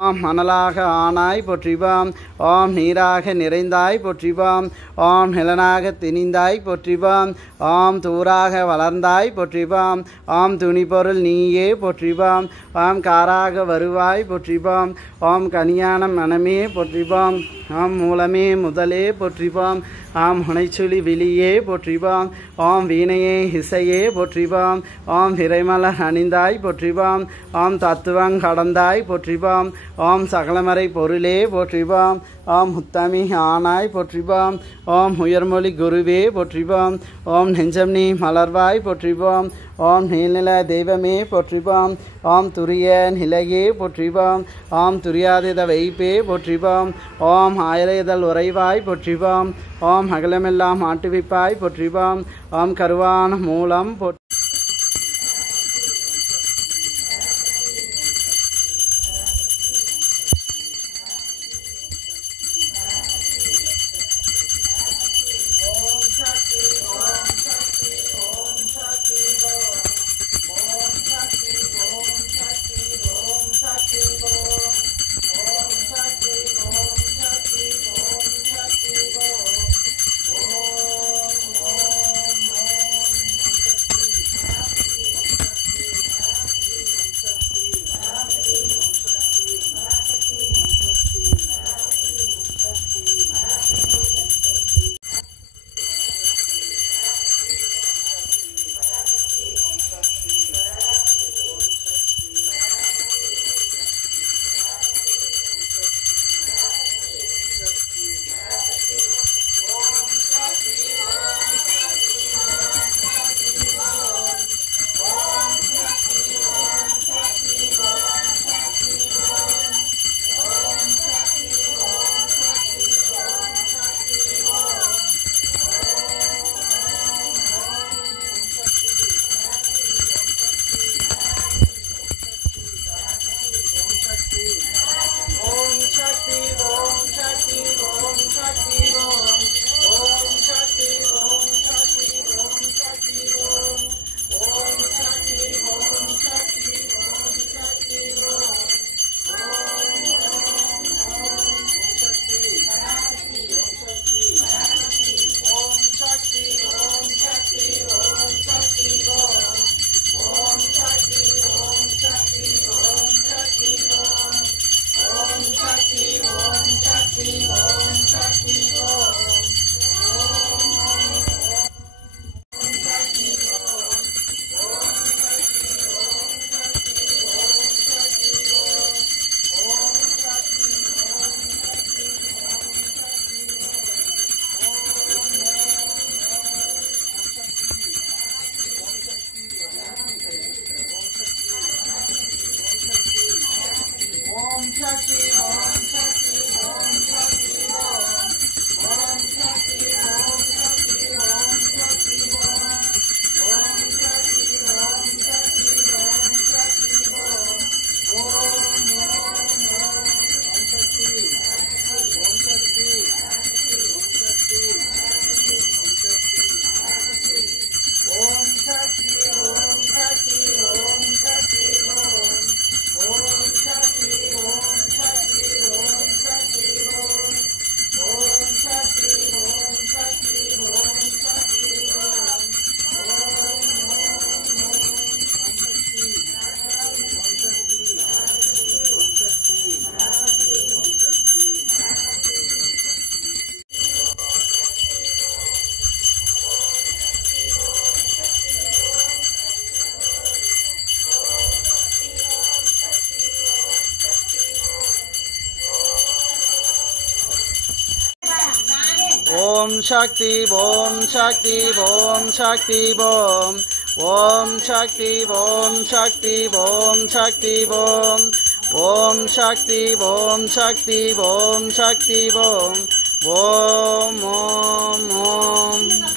ஓம் மணலாக ஆனாய் போற்றிவாம். ஓம் நீராக நிறைந்தாய் போற்றிவாம். ஓம் நிலனாக திணிந்தாய் போற்றிவாம். ஓம் தூராக வளர்ந்தாய் போற்றிவாம். ஓம் துணிபொருள் நீயே போற்றிவாம். ஓம் காராக வருவாய் போற்றிவாம். ஓம் கனியான மனமே போற்றிவாம். ஓம் மூலமே முதலே போற்றிவாம். ஓம் முனைச்சுழி விழியே போற்றிவாம். ஓம் வீணையே இசையே போற்றிவாம். ஓம் விரைமலர் அணிந்தாய் போற்றிவாம். ஓம் தத்துவங் கடந்தாய் போற்றிவாம். ஓம் சகலமறை பொருளே போற்றிவாம். ஓம் முத்தமி ஆனாய் போற்றிவாம். ஓம் உயர்மொழி குருவே போற்றிவாம். ஓம் நெஞ்சம் நீ மலர்வாய் போற்றிவாம். ஓம் நீல்நில தெய்வமே போற்றிவாம். ஓம் துரிய நிலையே போற்றிவாம். ஓம் துரியாதித வைப்பே போற்றிவாம். ஓம் ஆயிரதல் உறைவாய் போற்றிவாம். ஓம் அகலமெல்லாம் ஆட்டுவிப்பாய் போற்றிவாம். ஓம் கருவான மூலம் போற்றி ஓம் சக்தி ஓம் சக்தி ஓம் சக்தி ஓம் ஓம் சக்தி ஓம் சக்தி ஓம் சக்தி ஓம் ஓம் சக்தி ஓம் சக்தி ஓம் சக்தி ஓம் ஓம் ஓம் ஓம்